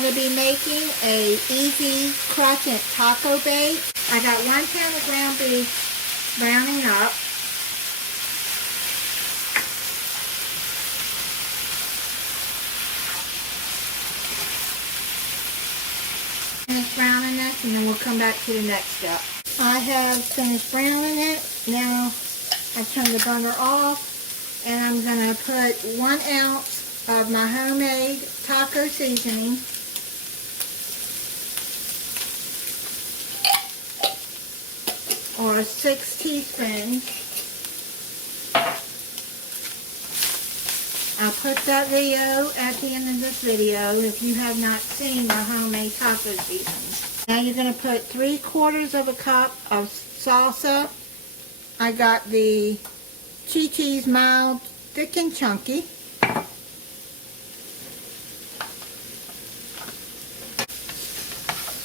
going to be making a easy crescent taco bake. I got 1 pound of ground beef browning up. Finish browning this and then we'll come back to the next step. I have finished browning it. Now I've turned the burner off and I'm going to put 1 ounce of my homemade taco seasoning. Or 6 teaspoons. I'll put that video at the end of this video if you have not seen my homemade taco seasoning. Now you're going to put 3/4 of a cup of salsa. I got the Chi-Chi's mild, thick and chunky.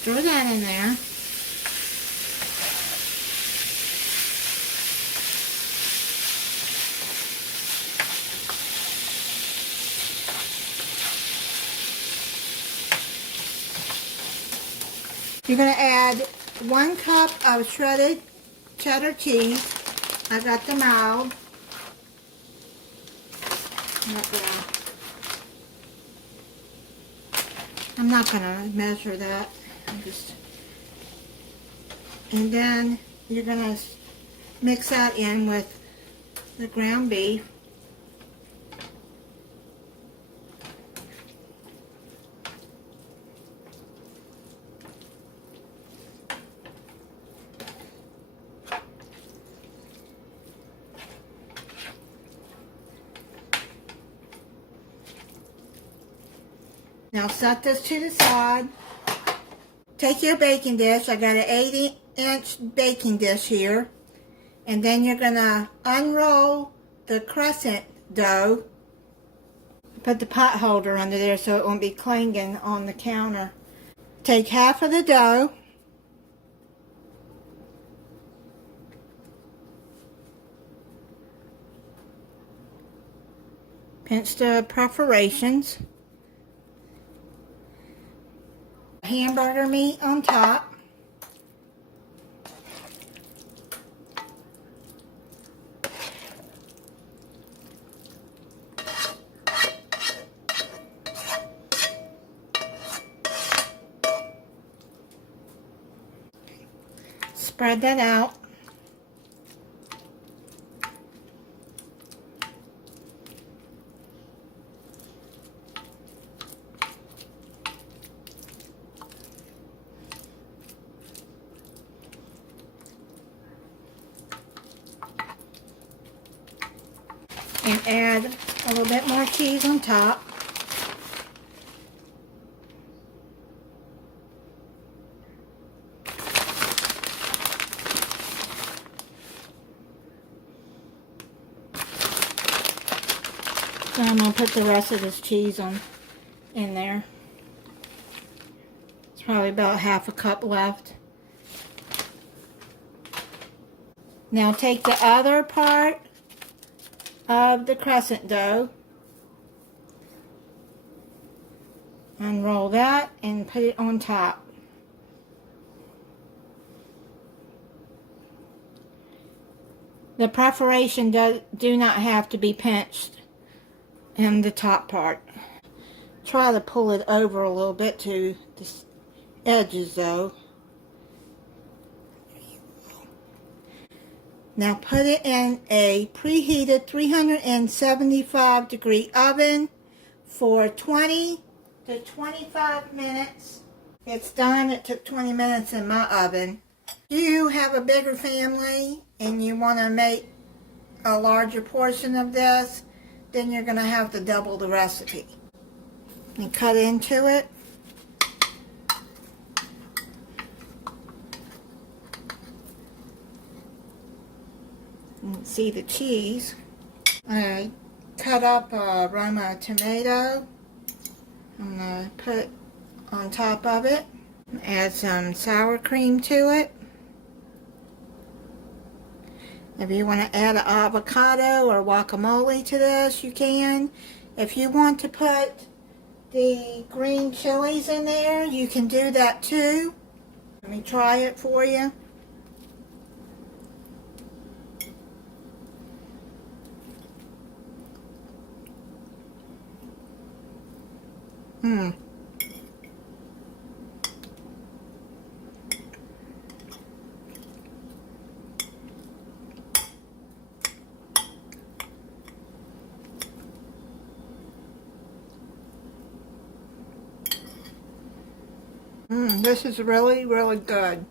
Throw that in there. You're going to add 1 cup of shredded cheddar cheese. I got the mild. I'm not going to measure that. And then you're going to mix that in with the ground beef. Now set this to the side. Take your baking dish. I got an 80-inch baking dish here. And then you're going to unroll the crescent dough. Put the pot holder under there so it won't be clanging on the counter. Take half of the dough. Pinch the perforations. Hamburger meat on top. Spread that out. And add a little bit more cheese on top. So I'm going to put the rest of this cheese in there. It's probably about half a cup left. Now take the other part of the crescent dough, unroll that and put it on top. The perforation do not have to be pinched in the top part. Try to pull it over a little bit to the edges though. Now put it in a preheated 375 degree oven for 20 to 25 minutes. It's done. It took 20 minutes in my oven. If you have a bigger family and you want to make a larger portion of this, then you're going to have to double the recipe. And cut into it. You can see the cheese. I cut up a Roma tomato. I'm going to put on top of it. Add some sour cream to it. If you want to add an avocado or guacamole to this, you can. If you want to put the green chilies in there, you can do that too. Let me try it for you. This is really, really good.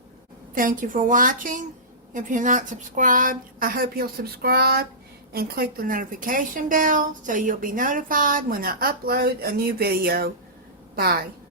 Thank you for watching. If you're not subscribed, I hope you'll subscribe and click the notification bell so you'll be notified when I upload a new video. Bye.